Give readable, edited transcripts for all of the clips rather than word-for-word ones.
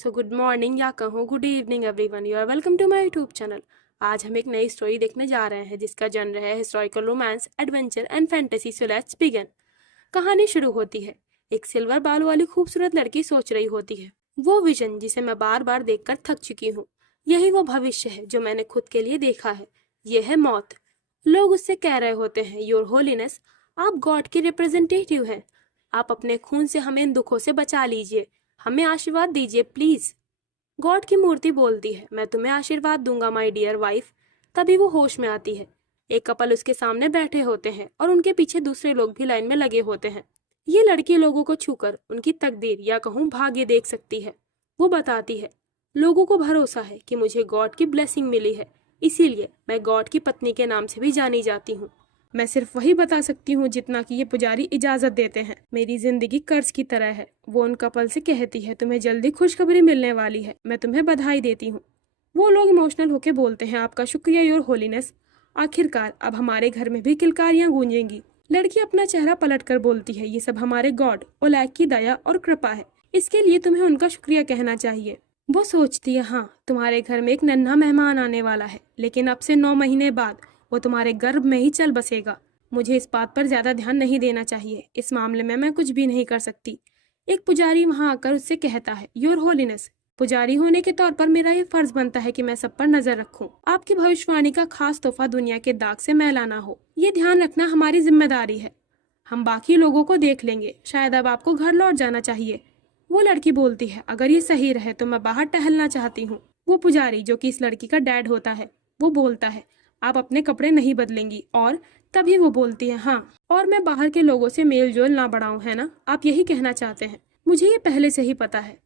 So good morning या कहो good evening everyone, you are welcome to my YouTube channel. आज हम एक नई स्टोरी देखने जा रहे हैं जिसका जन्र है historical romance, adventure and fantasy. So let's begin. कहानी शुरू होती है। एक सिल्वर बाल वाली खूबसूरत लड़की सोच रही होती है, वो विजन जिसे मैं बार बार देखकर थक चुकी हूँ। यही वो भविष्य है जो मैंने खुद के लिए देखा है। ये है मौत। लोग उससे कह रहे होते हैं, योर होलीनेस, आप गॉड के रिप्रेजेंटेटिव हैं। आप अपने खून से हमें इन दुखों से बचा लीजिए, हमें आशीर्वाद दीजिए प्लीज। गॉड की मूर्ति बोलती है, मैं तुम्हें आशीर्वाद दूंगा माय डियर वाइफ। तभी वो होश में आती है। एक कपल उसके सामने बैठे होते हैं और उनके पीछे दूसरे लोग भी लाइन में लगे होते हैं। ये लड़की लोगों को छूकर उनकी तकदीर या कहूँ भाग्य देख सकती है। वो बताती है, लोगों को भरोसा है कि मुझे गॉड की ब्लेसिंग मिली है, इसीलिए मैं गॉड की पत्नी के नाम से भी जानी जाती हूँ। मैं सिर्फ वही बता सकती हूँ जितना कि ये पुजारी इजाजत देते हैं। मेरी जिंदगी कर्ज की तरह है। वो उन कपल से कहती है, तुम्हें जल्दी खुशखबरी मिलने वाली है, मैं तुम्हें बधाई देती हूँ। वो लोग इमोशनल होके बोलते हैं, आपका शुक्रिया योर होलीनेस। आखिरकार अब हमारे घर में भी किलकारियां गूंजेंगी। लड़की अपना चेहरा पलट कर बोलती है, ये सब हमारे गॉड ओलैक की दया और कृपा है, इसके लिए तुम्हें उनका शुक्रिया कहना चाहिए। वो सोचती है, हाँ तुम्हारे घर में एक नन्हा मेहमान आने वाला है, लेकिन अब से 9 महीने बाद वो तुम्हारे गर्भ में ही चल बसेगा। मुझे इस बात पर ज्यादा ध्यान नहीं देना चाहिए, इस मामले में मैं कुछ भी नहीं कर सकती। एक पुजारी वहां आकर उससे कहता है, योर होलीनेस, पुजारी होने के तौर पर मेरा ये फर्ज बनता है कि मैं सब पर नजर रखूं। आपकी भविष्यवाणी का खास तोहफा दुनिया के दाग से मैला ना हो, ये ध्यान रखना हमारी जिम्मेदारी है। हम बाकी लोगों को देख लेंगे, शायद अब आपको घर लौट जाना चाहिए। वो लड़की बोलती है, अगर ये सही रहे तो मैं बाहर टहलना चाहती हूँ। वो पुजारी, जो कि इस लड़की का डैड होता है, वो बोलता है, आप अपने कपड़े नहीं बदलेंगी। और तभी वो बोलती है, हाँ, और मैं बाहर के लोगों से मेल जोल ना बढ़ाऊं, है ना? आप यही कहना चाहते हैं। मुझे ये पहले से ही पता है।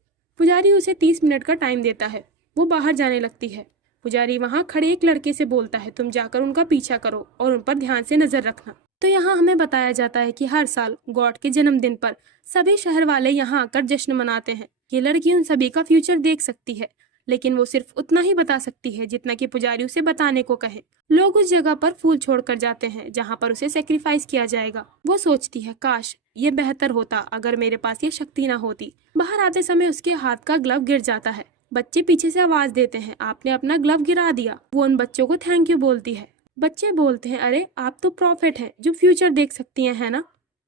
पुजारी उसे 30 मिनट का टाइम देता है। वो बाहर जाने लगती है। पुजारी वहां खड़े एक लड़के से बोलता है, तुम जाकर उनका पीछा करो और उन पर ध्यान से नजर रखना। तो यहाँ हमें बताया जाता है कि हर साल गॉड के जन्मदिन पर सभी शहर वाले यहाँ आकर जश्न मनाते हैं। ये लड़की उन सभी का फ्यूचर देख सकती है, लेकिन वो सिर्फ उतना ही बता सकती है जितना कि पुजारी उसे बताने को कहे। लोग उस जगह पर फूल छोड़कर जाते हैं जहाँ पर उसे सेक्रीफाइस किया जाएगा। वो सोचती है, काश ये बेहतर होता अगर मेरे पास ये शक्ति ना होती। बाहर आते समय उसके हाथ का ग्लव गिर जाता है। बच्चे पीछे से आवाज देते हैं, आपने अपना ग्लव गिरा दिया। वो उन बच्चों को थैंक यू बोलती है। बच्चे बोलते हैं, अरे आप तो प्रॉफिट हैं जो फ्यूचर देख सकती हैं, है ना?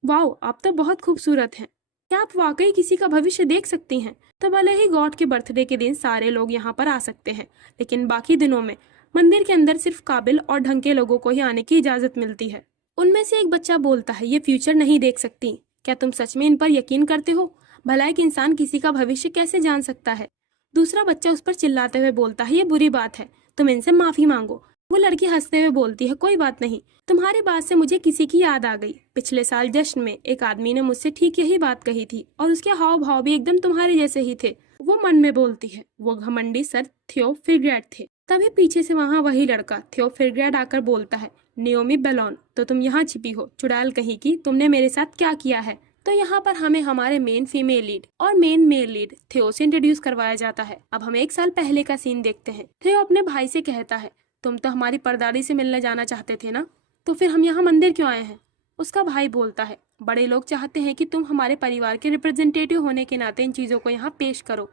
वाओ, आप तो बहुत खूबसूरत हैं। क्या आप वाकई किसी का भविष्य देख सकती हैं? तो भले ही गॉड के बर्थडे के दिन सारे लोग यहाँ पर आ सकते हैं, लेकिन बाकी दिनों में मंदिर के अंदर सिर्फ काबिल और ढंग के लोगों को ही आने की इजाजत मिलती है। उनमें से एक बच्चा बोलता है, ये फ्यूचर नहीं देख सकती। क्या तुम सच में इन पर यकीन करते हो? भला एक इंसान किसी का भविष्य कैसे जान सकता है? दूसरा बच्चा उस पर चिल्लाते हुए बोलता है, ये बुरी बात है, तुम इनसे माफी मांगो। वो लड़की हंसते हुए बोलती है, कोई बात नहीं, तुम्हारी बात से मुझे किसी की याद आ गई। पिछले साल जश्न में एक आदमी ने मुझसे ठीक यही बात कही थी और उसके हाव भाव भी एकदम तुम्हारे जैसे ही थे। वो मन में बोलती है, वो घमंडी सर थियो फिरग्रेड थे। तभी पीछे से वहाँ वही लड़का थियो फिरग्रेड आकर बोलता है, नियोमी बेलोन, तो तुम यहाँ छिपी हो, चुड़ैल कहीं की, तुमने मेरे साथ क्या किया है? तो यहाँ पर हमें हमारे मेन फीमेल लीड और मेन मेल लीड थियो से इंट्रोड्यूस करवाया जाता है। अब हम 1 साल पहले का सीन देखते हैं। थियो अपने भाई से कहता है, तुम तो हमारी परदादी से मिलने जाना चाहते थे ना, तो फिर हम यहाँ मंदिर क्यों आए हैं? उसका भाई बोलता है, बड़े लोग चाहते हैं कि तुम हमारे परिवार के रिप्रेजेंटेटिव होने के नाते इन चीजों को यहाँ पेश करो।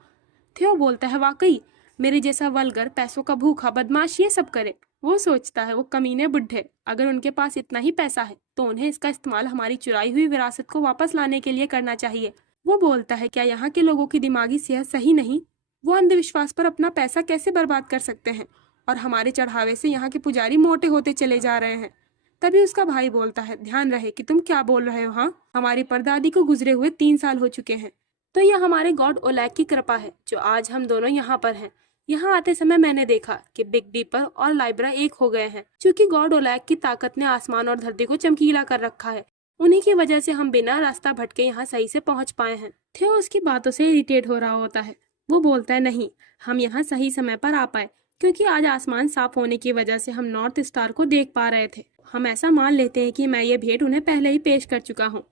थियो बोलता है, वाकई मेरे जैसा वल्गर, पैसों का भूखा बदमाश ये सब करे? वो सोचता है, वो कमीने बुढ़े, अगर उनके पास इतना ही पैसा है तो उन्हें इसका इस्तेमाल हमारी चुराई हुई विरासत को वापस लाने के लिए करना चाहिए। वो बोलता है, क्या यहाँ के लोगों की दिमागी सेहत सही नहीं? वो अंधविश्वास पर अपना पैसा कैसे बर्बाद कर सकते हैं? और हमारे चढ़ावे से यहाँ के पुजारी मोटे होते चले जा रहे हैं। तभी उसका भाई बोलता है, ध्यान रहे कि तुम क्या बोल रहे हो। हाँ, हमारी परदादी को गुजरे हुए 3 साल हो चुके हैं। तो यह हमारे गॉड ओलैक की कृपा है जो आज हम दोनों यहाँ पर हैं। यहाँ आते समय मैंने देखा कि बिग डीपर और लाइब्रा एक हो गए हैं, क्योंकि गॉड ओलैक की ताकत ने आसमान और धरती को चमकीला कर रखा है। उन्हीं की वजह से हम बिना रास्ता भटके यहाँ सही से पहुंच पाए हैं। थियो उसकी बातों से इरिटेट हो रहा होता है। वो बोलता है, नहीं, हम यहाँ सही समय पर आ पाए क्योंकि आज आसमान साफ होने की वजह से हम नॉर्थ स्टार को देख पा रहे थे। हम ऐसा मान लेते हैं कि मैं ये भेंट उन्हें पहले ही पेश कर चुका हूँ,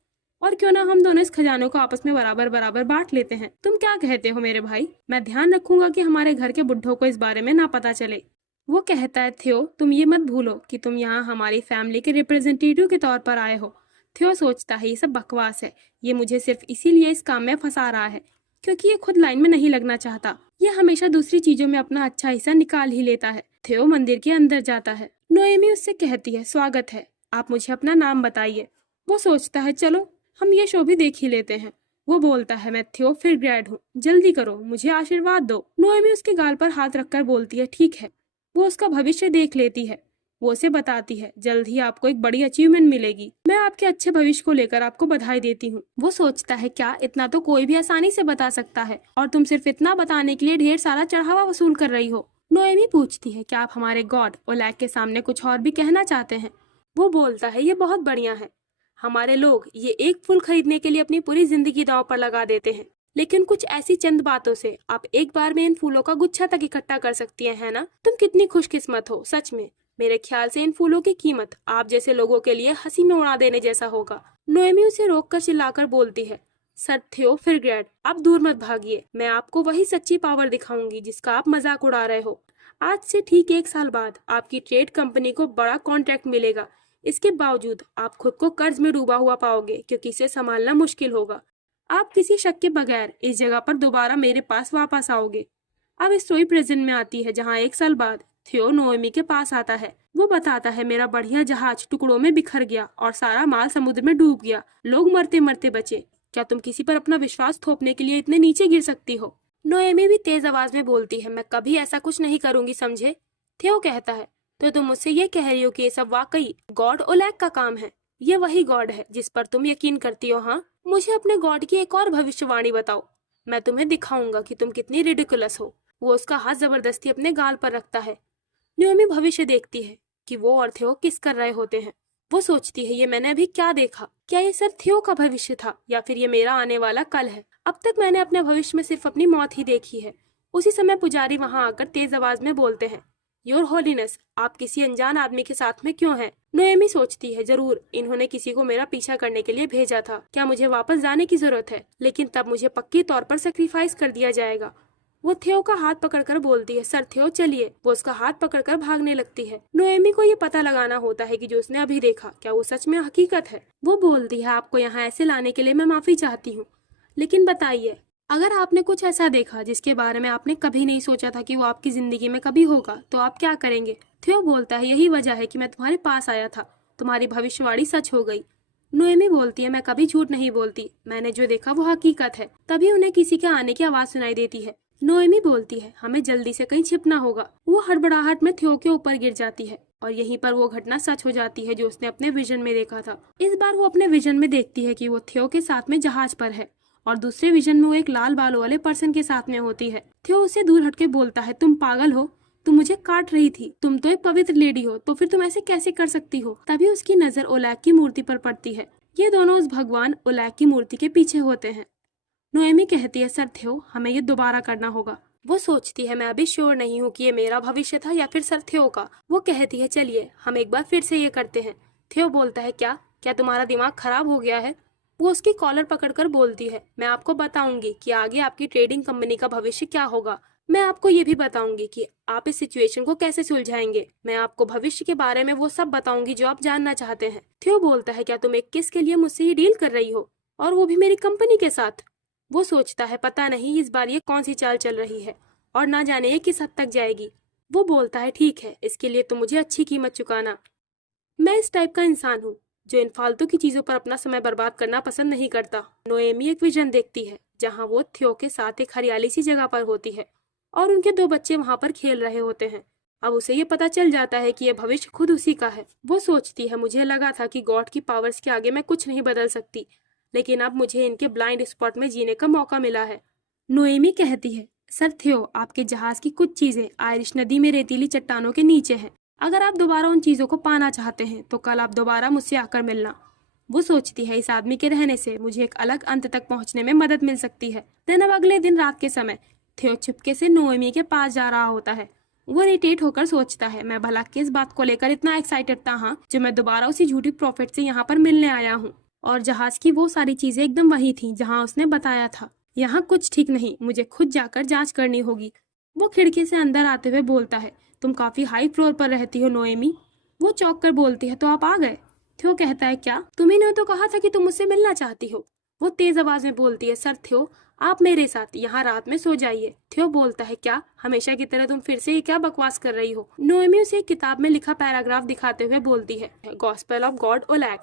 और क्यों ना हम दोनों इस खजानों को आपस में बराबर बराबर बांट लेते हैं। तुम क्या कहते हो मेरे भाई? मैं ध्यान रखूंगा कि हमारे घर के बुढ़ों को इस बारे में ना पता चले। वो कहता है, थियो तुम ये मत भूलो कि तुम यहाँ हमारी फैमिली के रिप्रेजेंटेटिव के तौर पर आए हो। थियो सोचता है, ये सब बकवास है, ये मुझे सिर्फ इसीलिए इस काम में फंसा रहा है। क्योंकि ये खुद लाइन में नहीं लगना चाहता। ये हमेशा दूसरी चीजों में अपना अच्छा हिस्सा निकाल ही लेता है। थियो मंदिर के अंदर जाता है। नोएमी उससे कहती है, स्वागत है, आप मुझे अपना नाम बताइए। वो सोचता है चलो हम ये शो भी देख ही लेते हैं। वो बोलता है, मैं थियो फिरग्रैड हूँ, जल्दी करो, मुझे आशीर्वाद दो। नोएमी उसके गाल पर हाथ रखकर बोलती है, ठीक है। वो उसका भविष्य देख लेती है। वो उसे बताती है, जल्द ही आपको एक बड़ी अचीवमेंट मिलेगी। मैं आपके अच्छे भविष्य को लेकर आपको बधाई देती हूँ। वो सोचता है, क्या इतना तो कोई भी आसानी से बता सकता है, और तुम सिर्फ इतना बताने के लिए ढेर सारा चढ़ावा वसूल कर रही हो। नोएमी पूछती है, क्या आप हमारे गॉड ओलैक के सामने कुछ और भी कहना चाहते हैं? वो बोलता है, ये बहुत बढ़िया है। हमारे लोग ये एक फूल खरीदने के लिए अपनी पूरी जिंदगी दांव पर लगा देते हैं, लेकिन कुछ ऐसी चंद बातों से आप एक बार में इन फूलों का गुच्छा तक इकट्ठा कर सकती हैं, है ना? तुम कितनी खुशकिस्मत हो, सच में। मेरे ख्याल से इन फूलों की कीमत आप जैसे लोगों के लिए हंसी में उड़ा देने जैसा होगा। नोएमी उसे रोककर चिल्लाकर बोलती है, सर थियो फिरग्रैड, आप दूर मत भागिए। मैं आपको वही सच्ची पावर दिखाऊंगी जिसका आप मजाक उड़ा रहे हो। आज से ठीक 1 साल बाद आपकी ट्रेड कंपनी को बड़ा कॉन्ट्रैक्ट मिलेगा। इसके बावजूद आप खुद को कर्ज में डूबा हुआ पाओगे, क्योंकि इसे संभालना मुश्किल होगा। आप किसी शक के बगैर इस जगह पर दोबारा मेरे पास वापस आओगे। अब स्टोरी प्रेजेंट में आती है, जहाँ 1 साल बाद थियो नोएमी के पास आता है। वो बताता है, मेरा बढ़िया जहाज टुकड़ों में बिखर गया और सारा माल समुद्र में डूब गया। लोग मरते मरते बचे। क्या तुम किसी पर अपना विश्वास थोपने के लिए इतने नीचे गिर सकती हो? नोएमी भी तेज आवाज में बोलती है, मैं कभी ऐसा कुछ नहीं करूंगी, समझे? थियो कहता है, तो तुम मुझसे ये कह रही हो कि ये सब वाकई गॉड ओलैक का काम है? ये वही गॉड है जिस पर तुम यकीन करती हो? हाँ, मुझे अपने गॉड की एक और भविष्यवाणी बताओ। मैं तुम्हें दिखाऊंगा कि तुम कितनी रिडिकुलस हो। वो उसका हाथ जबरदस्ती अपने गाल पर रखता है। नोएमी भविष्य देखती है कि वो और थियो किस कर रहे होते हैं। वो सोचती है, ये मैंने अभी क्या देखा? क्या ये सर थियो का भविष्य था, या फिर ये मेरा आने वाला कल है? अब तक मैंने अपने भविष्य में सिर्फ अपनी मौत ही देखी है। उसी समय पुजारी वहां आकर तेज आवाज में बोलते हैं, योर होलीनेस, आप किसी अनजान आदमी के साथ में क्यों हैं? नोएमी सोचती है, जरूर इन्होंने किसी को मेरा पीछा करने के लिए भेजा था। क्या मुझे वापस जाने की जरूरत है? लेकिन तब मुझे पक्की तौर पर सेक्रीफाइस कर दिया जाएगा। वो थियो का हाथ पकड़कर बोलती है, सर थियो चलिए। वो उसका हाथ पकड़कर भागने लगती है। नोएमी को ये पता लगाना होता है कि जो उसने अभी देखा क्या वो सच में हकीकत है। वो बोलती है, आपको यहाँ ऐसे लाने के लिए मैं माफी चाहती हूँ, लेकिन बताइए, अगर आपने कुछ ऐसा देखा जिसके बारे में आपने कभी नहीं सोचा था कि वो आपकी जिंदगी में कभी होगा, तो आप क्या करेंगे? थियो बोलता है, यही वजह है कि मैं तुम्हारे पास आया था। तुम्हारी भविष्यवाणी सच हो गई। नोएमी बोलती है, मैं कभी झूठ नहीं बोलती, मैंने जो देखा वो हकीकत है। तभी उन्हें किसी के आने की आवाज सुनाई देती है। नोएमी बोलती है, हमें जल्दी से कहीं छिपना होगा। वो हड़बड़ाहट में थियो के ऊपर गिर जाती है, और यहीं पर वो घटना सच हो जाती है जो उसने अपने विजन में देखा था। इस बार वो अपने विजन में देखती है कि वो थियो के साथ में जहाज पर है, और दूसरे विजन में वो एक लाल बालों वाले पर्सन के साथ में होती है। थियो उससे दूर हटके बोलता है, तुम पागल हो, तुम मुझे काट रही थी। तुम तो एक पवित्र लेडी हो, तो फिर तुम ऐसे कैसे कर सकती हो? तभी उसकी नजर ओलैक की मूर्ति पर पड़ती है। ये दोनों उस भगवान ओलैक की मूर्ति के पीछे होते हैं। नोएमी कहती है, सर थियो, हमें ये दोबारा करना होगा। वो सोचती है, मैं अभी श्योर नहीं हूँ कि ये मेरा भविष्य था या फिर सर थियो का। वो कहती है, चलिए हम एक बार फिर से ये करते हैं। थियो बोलता है, क्या क्या तुम्हारा दिमाग खराब हो गया है? वो उसकी कॉलर पकड़कर बोलती है, मैं आपको बताऊंगी कि आगे आपकी ट्रेडिंग कंपनी का भविष्य क्या होगा। मैं आपको ये भी बताऊंगी कि आप इस सिचुएशन को कैसे सुलझाएंगे। मैं आपको भविष्य के बारे में वो सब बताऊंगी जो आप जानना चाहते हैं। थियो बोलता है, क्या तुम एक किस के लिए मुझसे ये डील कर रही हो, और वो भी मेरी कंपनी के साथ? वो सोचता है, पता नहीं इस बार ये कौन सी चाल चल रही है, और ना जाने ये किस हद तक जाएगी। वो बोलता है, ठीक है, इसके लिए तो मुझे अच्छी कीमत चुकाना। मैं इस टाइप का इंसान हूँ जो इन फालतू की चीजों पर अपना समय बर्बाद करना पसंद नहीं करता। नोएमी एक विजन देखती है जहाँ वो थियो के साथ एक हरियाली सी जगह पर होती है, और उनके 2 बच्चे वहाँ पर खेल रहे होते हैं। अब उसे ये पता चल जाता है कि यह भविष्य खुद उसी का है। वो सोचती है, मुझे लगा था कि गॉड की पावर्स के आगे मैं कुछ नहीं बदल सकती, लेकिन अब मुझे इनके ब्लाइंड स्पॉट में जीने का मौका मिला है। नोएमी कहती है, सर थियो, आपके जहाज की कुछ चीजें आयरिश नदी में रेतीली चट्टानों के नीचे हैं। अगर आप दोबारा उन चीजों को पाना चाहते हैं तो कल आप दोबारा मुझसे आकर मिलना। वो सोचती है, इस आदमी के रहने से मुझे एक अलग अंत तक पहुंचने में मदद मिल सकती है। देन अब अगले दिन रात के समय थियो चुपके से नोएमी के पास जा रहा होता है। वो इरिटेट होकर सोचता है, मैं भला किस बात को लेकर इतना एक्साइटेड था, हाँ, जो मैं दोबारा उसी झूठी प्रॉफिट से यहाँ पर मिलने आया हूँ। और जहाज की वो सारी चीजें एकदम वही थी जहाँ उसने बताया था। यहाँ कुछ ठीक नहीं, मुझे खुद जाकर जांच करनी होगी। वो खिड़की से अंदर आते हुए बोलता है, तुम काफी हाई फ्लोर पर रहती हो नोएमी। वो चौंक कर बोलती है, तो आप आ गए? थियो कहता है, क्या तुम्ही ने तो कहा था कि तुम मुझसे मिलना चाहती हो। वो तेज आवाज में बोलती है, सर थियो, आप मेरे साथ यहाँ रात में सो जाइए। थियो बोलता है, क्या हमेशा की तरह तुम फिर से ये क्या बकवास कर रही हो? नोएमी उसे एक किताब में लिखा पैराग्राफ दिखाते हुए बोलती है, गॉस्पेल ऑफ गॉड ओलैक।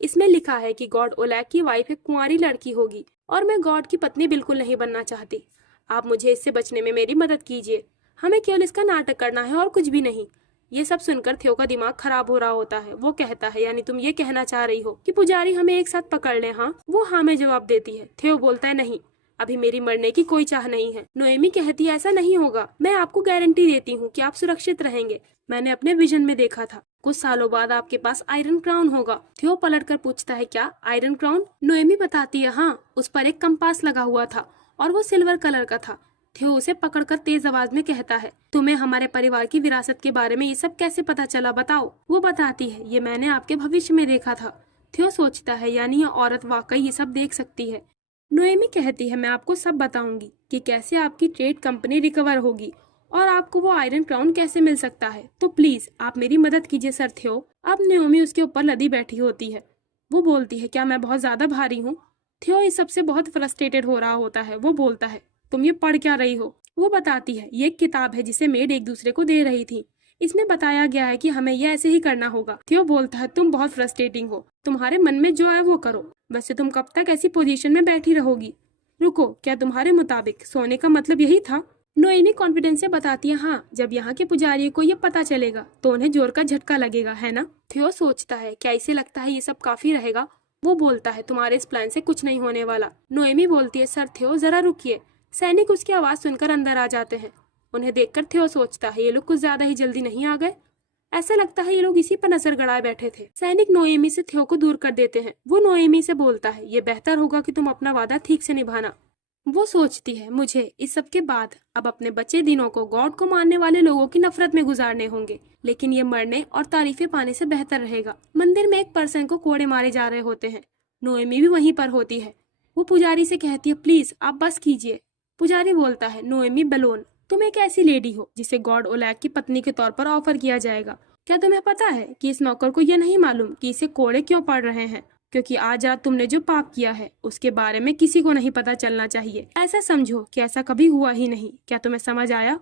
इसमें लिखा है कि गॉड ओलैक की वाइफ एक कुंवारी लड़की होगी और मैं गॉड की पत्नी बिल्कुल नहीं बनना चाहती। आप मुझे इससे बचने में मेरी मदद कीजिए। हमें केवल इसका नाटक करना है और कुछ भी नहीं। ये सब सुनकर थियो का दिमाग खराब हो रहा होता है। वो कहता है, यानी तुम ये कहना चाह रही हो कि पुजारी हमें एक साथ पकड़ ले? हाँ। वो हाँ में जवाब देती है। थियो बोलता है, नहीं, अभी मेरी मरने की कोई चाह नहीं है। नोएमी कहती है, ऐसा नहीं होगा, मैं आपको गारंटी देती हूँ कि आप सुरक्षित रहेंगे। मैंने अपने विजन में देखा था, कुछ सालों बाद आपके पास आयरन क्राउन होगा। थियो पलट कर पूछता है, क्या आयरन क्राउन? नोएमी बताती है, हाँ, उस पर एक कंपास लगा हुआ था और वो सिल्वर कलर का था। थियो उसे पकड़कर तेज आवाज में कहता है, तुम्हें हमारे परिवार की विरासत के बारे में ये सब कैसे पता चला, बताओ। वो बताती है, ये मैंने आपके भविष्य में देखा था। थियो सोचता है, यानी ये औरत वाकई ये सब देख सकती है। नोएमी कहती है, मैं आपको सब बताऊंगी कि कैसे आपकी ट्रेड कंपनी रिकवर होगी और आपको वो आयरन क्राउन कैसे मिल सकता है। तो प्लीज आप मेरी मदद कीजिए सर थियो। अब नोएमी उसके ऊपर लदी बैठी होती है। वो बोलती है, क्या मैं बहुत ज्यादा भारी हूँ? थियो इस सबसे बहुत फ्रस्ट्रेटेड हो रहा होता है। वो बोलता है, तुम ये पढ़ क्या रही हो? वो बताती है, ये एक किताब है जिसे मेड एक दूसरे को दे रही थी। इसमें बताया गया है कि हमें ये ऐसे ही करना होगा। थियो बोलता है, तुम बहुत फ्रस्ट्रेटिंग हो, तुम्हारे मन में जो है वो करो। वैसे तुम कब तक ऐसी पोजीशन में बैठी रहोगी? रुको, क्या तुम्हारे मुताबिक सोने का मतलब यही था? नोएमी कॉन्फिडेंस से बताती है, हाँ, जब यहाँ के पुजारियों को ये पता चलेगा तो उन्हें जोर का झटका लगेगा, है ना? थियो सोचता है, क्या इसे लगता है ये सब काफी रहेगा? वो बोलता है, तुम्हारे इस प्लान से कुछ नहीं होने वाला। नोएमी बोलती है, सर थियो जरा रुकिए। सैनिक उसकी आवाज सुनकर अंदर आ जाते हैं। उन्हें देखकर थियो सोचता है, ये लोग कुछ ज्यादा ही जल्दी नहीं आ गए? ऐसा लगता है ये लोग इसी पर नजर गड़ाए बैठे थे। सैनिक नोएमी से थियो को दूर कर देते हैं। वो नोएमी से बोलता है, ये बेहतर होगा कि तुम अपना वादा ठीक से निभाना। वो सोचती है, मुझे इस सब के बाद अब अपने बचे दिनों को गॉड को मानने वाले लोगों की नफरत में गुजारने होंगे, लेकिन ये मरने और तारीफें पाने से बेहतर रहेगा। मंदिर में एक पर्सन को कोड़े मारे जा रहे होते हैं। नोएमी भी वहीं पर होती है। वो पुजारी से कहती है, प्लीज आप बस कीजिए। पुजारी बोलता है, नोएमी बेलोन, तुम एक ऐसी लेडी हो जिसे गॉड ओलैक की पत्नी के तौर पर ऑफर किया जाएगा। क्या तुम्हें पता है कि इस नौकर को यह नहीं मालूम कि इसे कोड़े क्यों पड़ रहे हैं? क्योंकि आज रात तुमने जो पाप किया है उसके बारे में किसी को नहीं पता चलना चाहिए। ऐसा समझो कि ऐसा कभी हुआ ही नहीं। क्या तुम्हें समझ आया?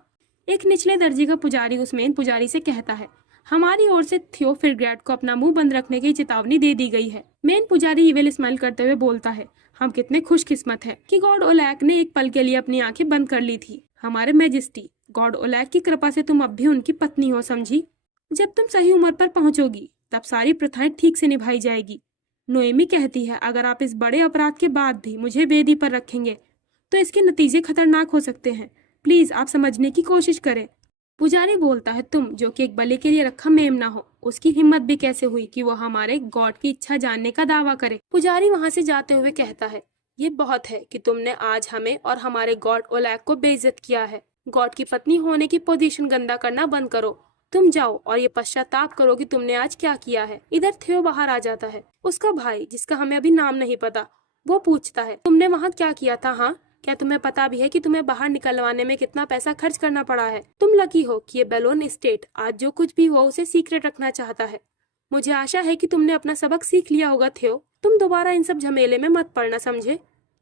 एक निचले दर्जे का पुजारी उस मेन पुजारी से कहता है, हमारी ओर से थियो फिरग्रैड को अपना मुंह बंद रखने की चेतावनी दे दी गई है। मेन पुजारी इवेल स्माइल करते हुए बोलता है, हम कितने खुशकिस्मत हैं कि गॉड ओलैक ने एक पल के लिए अपनी आंखें बंद कर ली थी। हमारे मैजेस्टी, गॉड ओलैक की कृपा से तुम अब भी उनकी पत्नी हो, समझी? जब तुम सही उम्र पर पहुंचोगी तब सारी प्रथाएं ठीक से निभाई जाएगी। नोएमी कहती है, अगर आप इस बड़े अपराध के बाद भी मुझे वेदी पर रखेंगे तो इसके नतीजे खतरनाक हो सकते हैं। प्लीज आप समझने की कोशिश करें। पुजारी बोलता है, तुम जो कि एक बलि के लिए रखा मेमना हो, उसकी हिम्मत भी कैसे हुई कि वो हमारे गॉड की इच्छा जानने का दावा करे? पुजारी वहां से जाते हुए कहता है, ये बहुत है कि तुमने आज हमें और हमारे गॉड ओलैक को बेइज्जत किया है। गॉड की पत्नी होने की पोजीशन गंदा करना बंद करो। तुम जाओ और ये पश्चाताप करो कि तुमने आज क्या किया है। इधर थियो बाहर आ जाता है। उसका भाई, जिसका हमें अभी नाम नहीं पता, वो पूछता है, तुमने वहाँ क्या किया था? हाँ, क्या तुम्हें पता भी है कि तुम्हें बाहर निकलवाने में कितना पैसा खर्च करना पड़ा है? तुम लकी हो कि ये बेलोन स्टेट आज जो कुछ भी हो उसे सीक्रेट रखना चाहता है। मुझे आशा है कि तुमने अपना सबक सीख लिया होगा थियो। तुम दोबारा इन सब झमेले में मत पड़ना, समझे?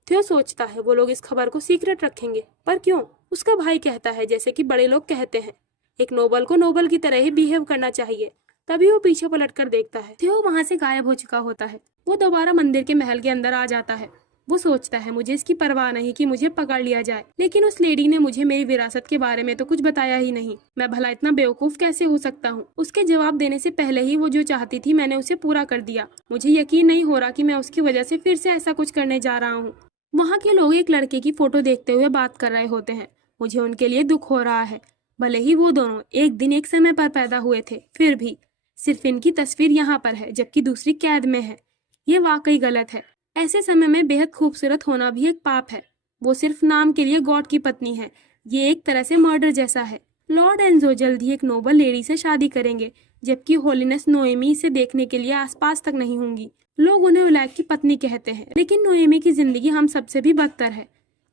थियो सोचता है, वो लोग इस खबर को सीक्रेट रखेंगे, पर क्यों? उसका भाई कहता है, जैसे कि बड़े लोग कहते हैं, एक नोबल को नोबल की तरह ही बिहेव करना चाहिए। तभी वो पीछे पलटकर देखता है, थियो वहां से गायब हो चुका होता है। वो दोबारा मंदिर के महल के अंदर आ जाता है। वो सोचता है, मुझे इसकी परवाह नहीं कि मुझे पकड़ लिया जाए, लेकिन उस लेडी ने मुझे मेरी विरासत के बारे में तो कुछ बताया ही नहीं। मैं भला इतना बेवकूफ कैसे हो सकता हूँ? उसके जवाब देने से पहले ही वो जो चाहती थी मैंने उसे पूरा कर दिया। मुझे यकीन नहीं हो रहा कि मैं उसकी वजह से फिर से ऐसा कुछ करने जा रहा हूँ। वहाँ के लोग एक लड़के की फोटो देखते हुए बात कर रहे होते हैं। मुझे उनके लिए दुख हो रहा है। भले ही वो दोनों एक दिन एक समय पर पैदा हुए थे, फिर भी सिर्फ इनकी तस्वीर यहाँ पर है जबकि दूसरी कैद में है। ये वाकई गलत है। ऐसे समय में बेहद खूबसूरत होना भी एक पाप है। वो सिर्फ नाम के लिए गॉड की पत्नी है। ये एक तरह से मर्डर जैसा है। लॉर्ड एंजो जल्द ही एक नोबल लेडी से शादी करेंगे, जबकि होलीनेस नोएमी इसे देखने के लिए आसपास तक नहीं होंगी। लोग उन्हें ओलैक की पत्नी कहते हैं, लेकिन नोएमी की जिंदगी हम सबसे भी बदतर है।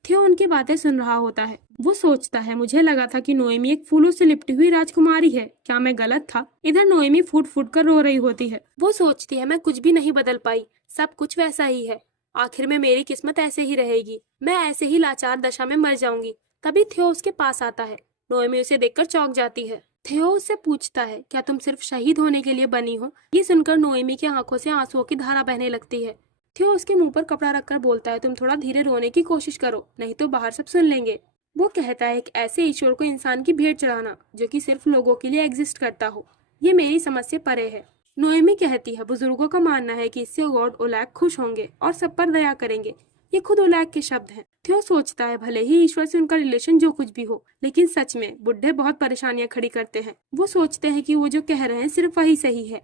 थियो उनकी बातें सुन रहा होता है। वो सोचता है, मुझे लगा था कि नोएमी एक फूलों से लिपटी हुई राजकुमारी है। क्या मैं गलत था? इधर नोएमी फूट फूट कर रो रही होती है। वो सोचती है, मैं कुछ भी नहीं बदल पाई, सब कुछ वैसा ही है। आखिर में मेरी किस्मत ऐसे ही रहेगी, मैं ऐसे ही लाचार दशा में मर जाऊंगी। तभी थियो उसके पास आता है। नोएमी उसे देखकर चौंक जाती है। थियो उससे पूछता है, क्या तुम सिर्फ शहीद होने के लिए बनी हो? ये सुनकर नोएमी की आंखों से आंसुओं की धारा बहने लगती है। थियो उसके मुंह पर कपड़ा रखकर बोलता है, तुम थोड़ा धीरे रोने की कोशिश करो, नहीं तो बाहर सब सुन लेंगे। वो कहता है, एक ऐसे ईश्वर को इंसान की भेंट चढ़ाना जो कि सिर्फ लोगों के लिए एग्जिस्ट करता हो, ये मेरी समझ से परे है। नोएमी कहती है, बुजुर्गों का मानना है कि इससे गॉड ओलैक खुश होंगे और सब पर दया करेंगे। ये खुद ओलैक के शब्द हैं। थियो सोचता है, भले ही ईश्वर से उनका रिलेशन जो कुछ भी हो, लेकिन सच में बुढ़े बहुत परेशानियां खड़ी करते हैं। वो सोचते हैं कि वो जो कह रहे हैं सिर्फ वही सही है।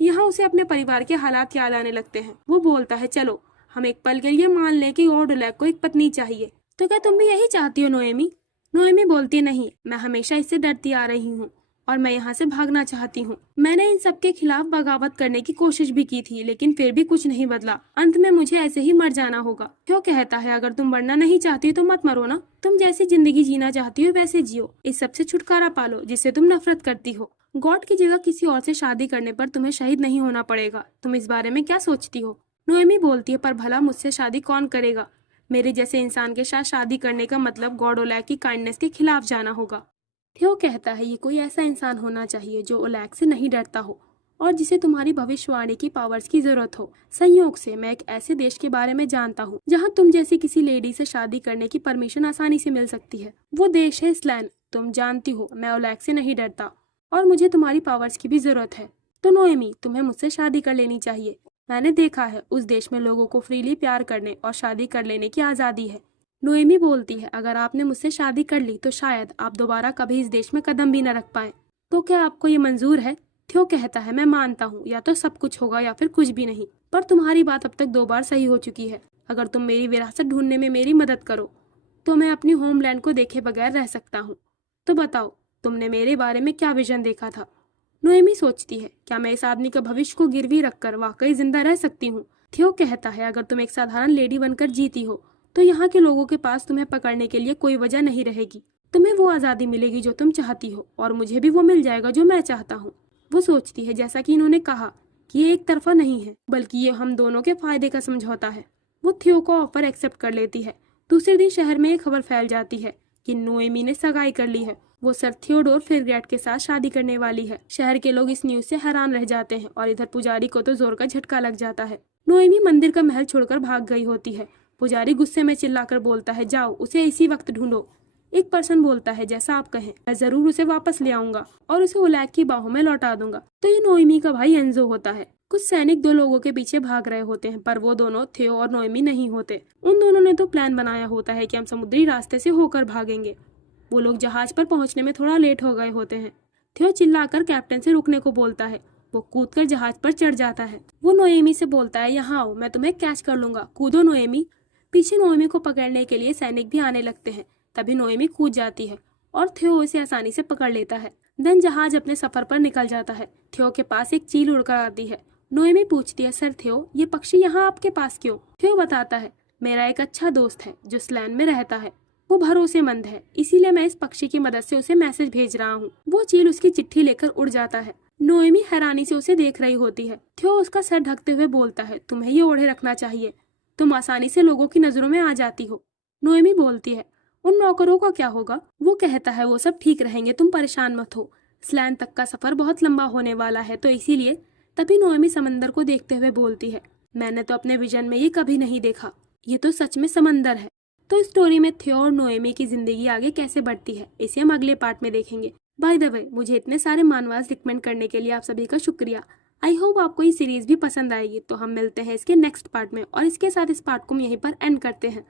यहाँ उसे अपने परिवार के हालात याद आने लगते हैं। वो बोलता है, चलो हम एक पल के लिए मान लें कि गॉड ओलैक को एक पत्नी चाहिए। तो क्या तुम भी यही चाहती हो नोएमी? नोएमी बोलती, नहीं, मैं हमेशा इससे डरती आ रही हूँ और मैं यहाँ से भागना चाहती हूँ। मैंने इन सब के खिलाफ बगावत करने की कोशिश भी की थी, लेकिन फिर भी कुछ नहीं बदला। अंत में मुझे ऐसे ही मर जाना होगा। क्यों कहता है, अगर तुम मरना नहीं चाहती तो मत मरो ना। तुम जैसी जिंदगी जीना चाहती हो वैसे जियो। इस सब से छुटकारा पालो जिससे तुम नफरत करती हो। गॉड की जगह किसी और से शादी करने पर तुम्हें शहीद नहीं होना पड़ेगा। तुम इस बारे में क्या सोचती हो? नोएमी बोलती है, पर भला मुझसे शादी कौन करेगा? मेरे जैसे इंसान के साथ शादी करने का मतलब गॉड ओलैक की काइंडनेस के खिलाफ जाना होगा। थियो कहता है, ये कोई ऐसा इंसान होना चाहिए जो ओलैक से नहीं डरता हो और जिसे तुम्हारी भविष्यवाणी की पावर्स की जरूरत हो। संयोग से मैं एक ऐसे देश के बारे में जानता हूँ जहाँ तुम जैसी किसी लेडी से शादी करने की परमिशन आसानी से मिल सकती है। वो देश है स्लैन। तुम जानती हो मैं ओलैक से नहीं डरता और मुझे तुम्हारी पावर्स की भी जरूरत है। तो नोएमी, तुम्हें मुझसे शादी कर लेनी चाहिए। मैंने देखा है उस देश में लोगों को फ्रीली प्यार करने और शादी कर लेने की आजादी है। नोएमी बोलती है, अगर आपने मुझसे शादी कर ली तो शायद आप दोबारा कभी इस देश में कदम भी न रख पाए। तो क्या आपको ये मंजूर है? थियो कहता है, मैं मानता हूँ, या तो सब कुछ होगा या फिर कुछ भी नहीं। पर तुम्हारी बात अब तक 2 बार सही हो चुकी है। अगर तुम मेरी विरासत ढूंढने में मेरी मदद करो तो मैं अपनी होमलैंड को देखे बगैर रह सकता हूँ। तो बताओ, तुमने मेरे बारे में क्या विजन देखा था? नोएमी सोचती है, क्या मैं इस आदमी का भविष्य को गिरवी रखकर वाकई जिंदा रह सकती हूँ? थियो कहता है, अगर तुम एक साधारण लेडी बनकर जीती हो तो यहाँ के लोगों के पास तुम्हें पकड़ने के लिए कोई वजह नहीं रहेगी। तुम्हें वो आज़ादी मिलेगी जो तुम चाहती हो और मुझे भी वो मिल जाएगा जो मैं चाहता हूँ। वो सोचती है, जैसा कि इन्होंने कहा कि ये एक तरफा नहीं है बल्कि ये हम दोनों के फायदे का समझौता है। वो थियो को ऑफर एक्सेप्ट कर लेती है। दूसरे दिन शहर में एक खबर फैल जाती है कि नोएमी ने सगाई कर ली है। वो सर थियोडोर फिरग्रेट के साथ शादी करने वाली है। शहर के लोग इस न्यूज से हैरान रह जाते हैं और इधर पुजारी को तो जोर का झटका लग जाता है। नोएमी मंदिर का महल छोड़कर भाग गई होती है। पुजारी गुस्से में चिल्लाकर बोलता है, जाओ उसे इसी वक्त ढूंढो। एक पर्सन बोलता है, जैसा आप कहें, मैं जरूर उसे वापस ले आऊंगा और उसे ओलैक की बाहों में लौटा दूंगा। तो ये नोएमी का भाई एंजो होता है। कुछ सैनिक 2 लोगों के पीछे भाग रहे होते हैं, पर वो दोनों थियो और नोएमी नहीं होते। उन दोनों ने तो प्लान बनाया होता है कि हम समुद्री रास्ते से होकर भागेंगे। वो लोग जहाज पर पहुंचने में थोड़ा लेट हो गए होते हैं। थियो चिल्लाकर कैप्टन से रुकने को बोलता है। वो कूदकर जहाज पर चढ़ जाता है। वो नोएमी से बोलता है, यहाँ आओ, मैं तुम्हें कैच कर लूंगा, कूदो नोएमी। पीछे नोएमी को पकड़ने के लिए सैनिक भी आने लगते हैं। तभी नोएमी कूद जाती है और थियो उसे आसानी से पकड़ लेता है। देन जहाज अपने सफर पर निकल जाता है। थियो के पास एक चील उड़कर आती है। नोएमी पूछती है, सर थियो, ये पक्षी यहाँ आपके पास क्यों? थियो बताता है, मेरा एक अच्छा दोस्त है जो स्लैन में रहता है। वो भरोसेमंद है, इसीलिए मैं इस पक्षी की मदद से उसे मैसेज भेज रहा हूँ। वो चील उसकी चिट्ठी लेकर उड़ जाता है। नोएमी हैरानी से उसे देख रही होती है। थियो उसका सर ढकते हुए बोलता है, तुम्हें ये ओढ़े रखना चाहिए, तुम आसानी से लोगों की नजरों में आ जाती हो। नोएमी बोलती है, उन नौकरों का क्या होगा? वो कहता है, वो सब ठीक रहेंगे, तुम परेशान मत हो। स्लैन तक का सफर बहुत लंबा होने वाला है तो इसीलिए। तभी नोएमी समंदर को देखते हुए बोलती है, मैंने तो अपने विजन में ये कभी नहीं देखा, ये तो सच में समंदर है। तो स्टोरी में थियो और नोएमी की जिंदगी आगे कैसे बढ़ती है, इसे हम अगले पार्ट में देखेंगे। बाय द वे, मुझे इतने सारे मानवास रिकमेंड करने के लिए आप सभी का शुक्रिया। आई होप आपको ये सीरीज भी पसंद आएगी। तो हम मिलते हैं इसके नेक्स्ट पार्ट में और इसके साथ इस पार्ट को हम यहीं पर एंड करते हैं।